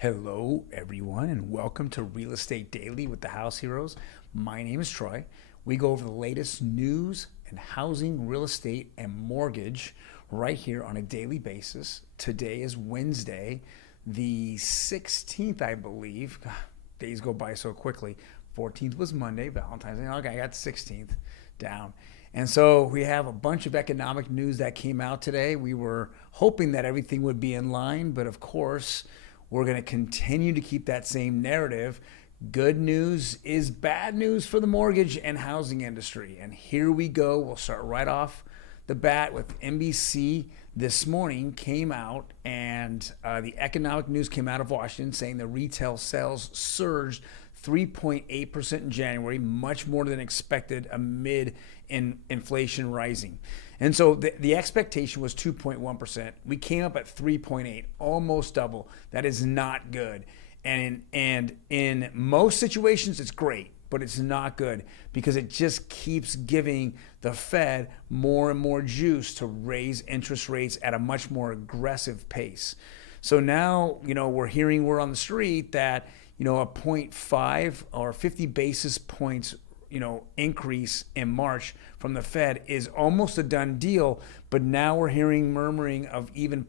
Hello, everyone, and welcome to Real Estate Daily with the House Heroes. My name is Troy. We go over the latest news and housing, real estate, and mortgage right here on a daily basis. Today is Wednesday, the 16th, I believe. God, days go by so quickly. 14th was Monday, Valentine's Day. Okay, I got 16th down. And so we have a bunch of economic news that came out today. We were hoping that everything would be in line, but of course, we're going to continue to keep that same narrative. Good news is bad news for the mortgage and housing industry. And here we go. We'll start right off the bat with NBC this morning came out, and the economic news came out of Washington saying the retail sales surged 3.8% in January, much more than expected amid inflation rising. And so the expectation was 2.1%. We came up at 3.8, almost double. That is not good. And in most situations, it's great, but it's not good because it just keeps giving the Fed more and more juice to raise interest rates at a much more aggressive pace. So now, we're hearing word on the street that, a 0.5 or 50 basis points increase in March from the Fed is almost a done deal, but now we're hearing murmuring of even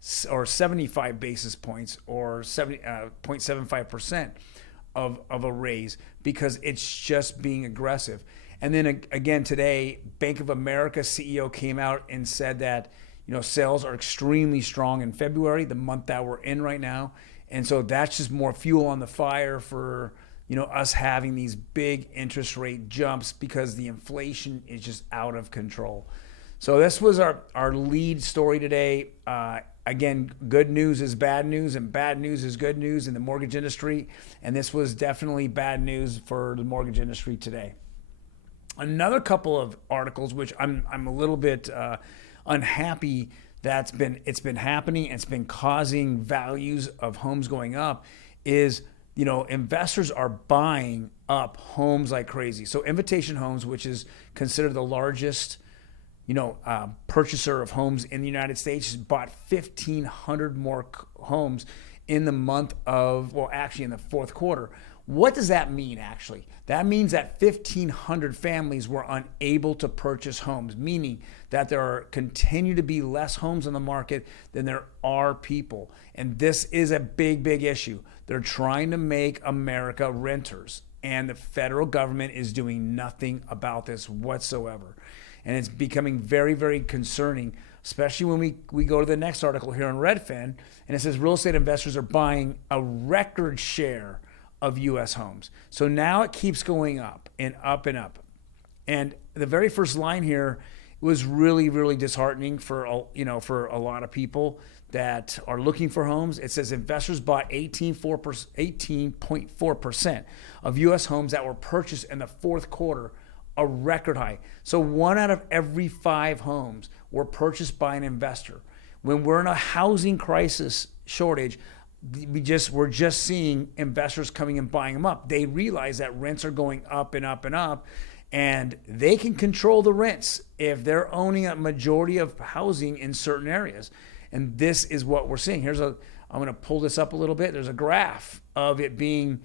75 basis points or 0.75% of a raise because it's just being aggressive. And then again today, Bank of America CEO came out and said that sales are extremely strong in February, the month that we're in right now, and so that's just more fuel on the fire for us having these big interest rate jumps because the inflation is just out of control. So this was our lead story today. Again, good news is bad news and bad news is good news in the mortgage industry. And this was definitely bad news for the mortgage industry today. Another couple of articles, which I'm a little bit unhappy that's it's been happening and it's been causing values of homes going up is investors are buying up homes like crazy. So Invitation Homes, which is considered the largest purchaser of homes in the United States, bought 1,500 more homes in the in the fourth quarter. What does that mean, actually? That means that 1,500 families were unable to purchase homes, meaning that there continue to be less homes on the market than there are people. And this is a big, big issue. They're trying to make America renters, and the federal government is doing nothing about this whatsoever. And it's becoming very, very concerning, especially when we go to the next article here on Redfin, and it says real estate investors are buying a record share of U.S. homes. So now it keeps going up and up and up. And the very first line here was really, really disheartening for a lot of people that are looking for homes. It says investors bought 18.4% of U.S. homes that were purchased in the fourth quarter, a record high. So 1 out of every 5 homes were purchased by an investor. When we're in a housing crisis shortage, we're just seeing investors coming and buying them up. They realize that rents are going up and up and up, and they can control the rents if they're owning a majority of housing in certain areas. And this is what we're seeing. I'm going to pull this up a little bit. There's a graph of it being,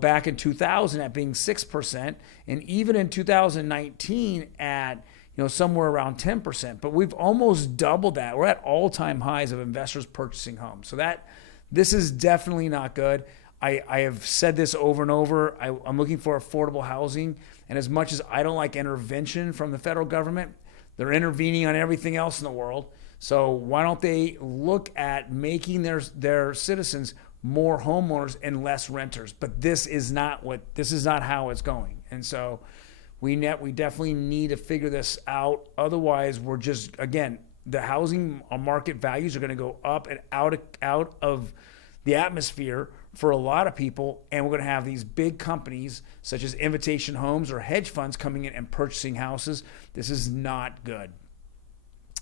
back in 2000 at being 6%, and even in 2019 at, somewhere around 10%. But we've almost doubled that. We're at all-time highs of investors purchasing homes. So this is definitely not good. I have said this over and over. I'm looking for affordable housing. And as much as I don't like intervention from the federal government, they're intervening on everything else in the world. So why don't they look at making their citizens more homeowners and less renters? But this is not how it's going. And so we definitely need to figure this out. Otherwise, we're just, again, the housing market values are going to go up and out of the atmosphere for a lot of people, and we're going to have these big companies such as Invitation Homes or hedge funds coming in and purchasing houses. This is not good.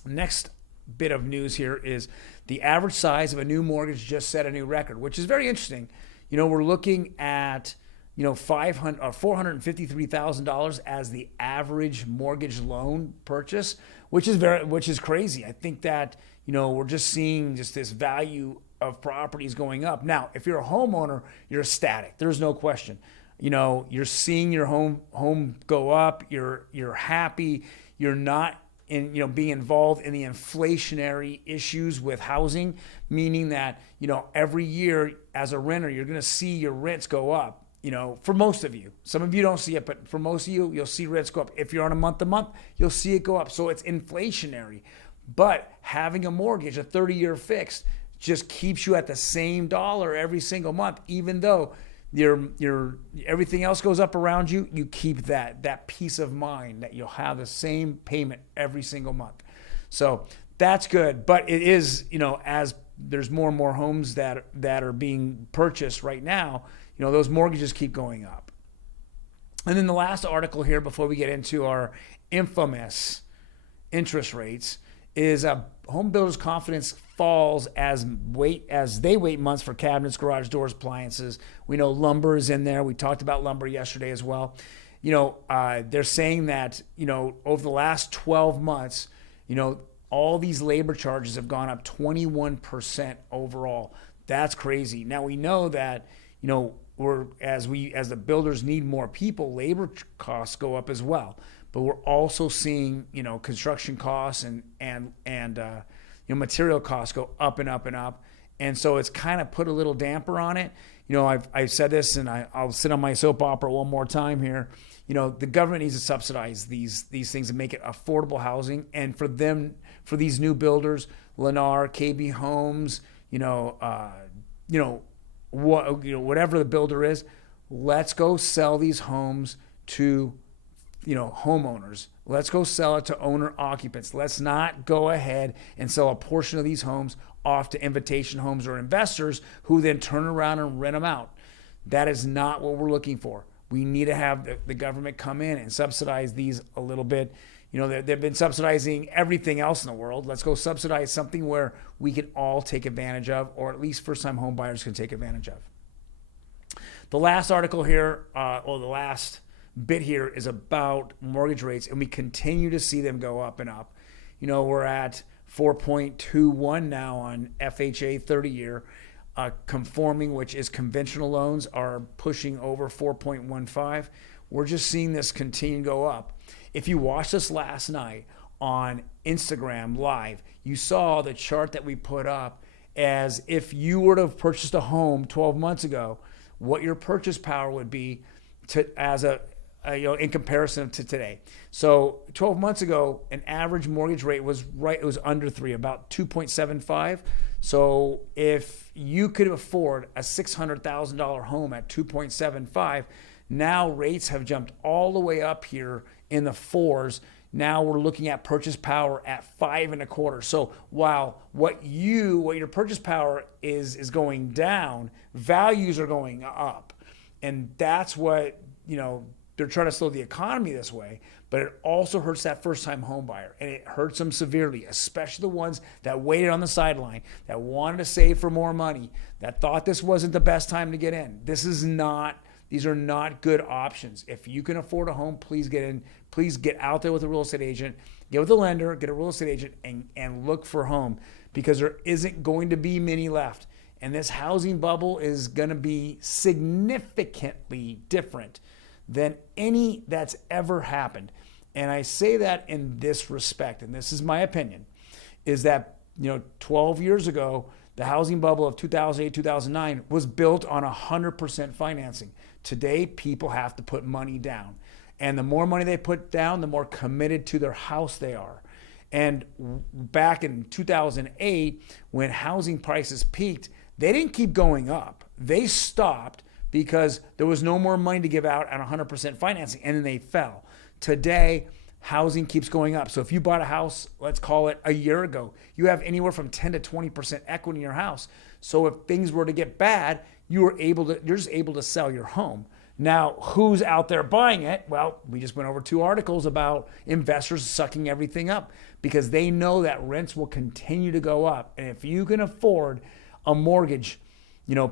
Next bit of news here is the average size of a new mortgage just set a new record, which is very interesting. We're looking at $453,000 as the average mortgage loan purchase, which is crazy. I think that we're just seeing just this value of properties going up. Now, if you're a homeowner, you're ecstatic. There's no question. You're seeing your home go up. You're happy. You're not being involved in the inflationary issues with housing, meaning that, every year as a renter, you're going to see your rents go up. For most of you, some of you don't see it, but for most of you, you'll see rents go up. If you're on a month to month, you'll see it go up. So it's inflationary. But having a mortgage, a 30-year fixed, just keeps you at the same dollar every single month, even though your everything else goes up around you. You keep that peace of mind that you'll have the same payment every single month. So that's good. But it is, as there's more and more homes that are being purchased right now, those mortgages keep going up. And then the last article here before we get into our infamous interest rates is home builders' confidence falls as they wait months for cabinets, garage doors, appliances. We know lumber is in there. We talked about lumber yesterday as well. They're saying that, over the last 12 months, all these labor charges have gone up 21% overall. That's crazy. Now we know that, as the builders need more people, labor costs go up as well. But we're also seeing, construction costs and material costs go up and up and up. And so it's kind of put a little damper on it. I've said this, and I'll sit on my soap opera one more time here. The government needs to subsidize these things and make it affordable housing. And for these new builders, Lennar, KB Homes, whatever the builder is, let's go sell these homes to homeowners. Let's go sell it to owner occupants. Let's not go ahead and sell a portion of these homes off to invitation homes or investors who then turn around and rent them out. That is not what we're looking for. We need to have the government come in and subsidize these a little bit. They've been subsidizing everything else in the world. Let's go subsidize something where we can all take advantage of, or at least first-time home buyers can take advantage of. The last article here, or the last bit here, is about mortgage rates, and we continue to see them go up and up. We're at 4.21 now on FHA 30-year. Conforming, which is conventional loans, are pushing over 4.15. We're just seeing this continue to go up. If you watched us last night on Instagram Live, you saw the chart that we put up as if you were to have purchased a home 12 months ago, what your purchase power would be in comparison to today. So 12 months ago, an average mortgage rate was under 3, about 2.75. So if you could afford a $600,000 home at 2.75, now rates have jumped all the way up here in the 4s. Now we're looking at purchase power at 5.25. So while what your purchase power is going down, values are going up. And that's what, they're trying to slow the economy this way, but it also hurts that first-time home buyer, and it hurts them severely, especially the ones that waited on the sideline, that wanted to save for more money, that thought this wasn't the best time to get in. These are not good options. If you can afford a home, please get in. Please get out there with a real estate agent, get with a lender, get a real estate agent, and look for a home, because there isn't going to be many left. And this housing bubble is going to be significantly different than any that's ever happened. And I say that in this respect, and this is my opinion, is that 12 years ago, the housing bubble of 2008, 2009 was built on 100% financing. Today, people have to put money down. And the more money they put down, the more committed to their house they are. And back in 2008, when housing prices peaked, they didn't keep going up. They stopped because there was no more money to give out at 100% financing, and then they fell. Today, housing keeps going up. So if you bought a house, let's call it a year ago, you have anywhere from 10 to 20% equity in your house. So if things were to get bad, you're just able to sell your home. Now, who's out there buying it? Well, we just went over 2 articles about investors sucking everything up because they know that rents will continue to go up. And if you can afford a mortgage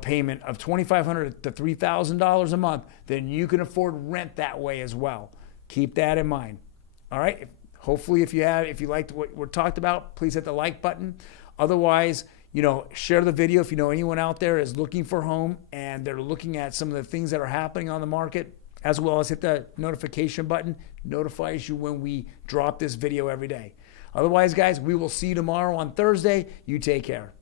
payment of $2,500 to $3,000 a month, then you can afford rent that way as well. Keep that in mind. All right. Hopefully, if you liked what we talked about, please hit the like button. Otherwise, Share the video if you know anyone out there is looking for a home and they're looking at some of the things that are happening on the market, as well as hit the notification button. Notifies you when we drop this video every day. Otherwise, guys, we will see you tomorrow on Thursday. You take care.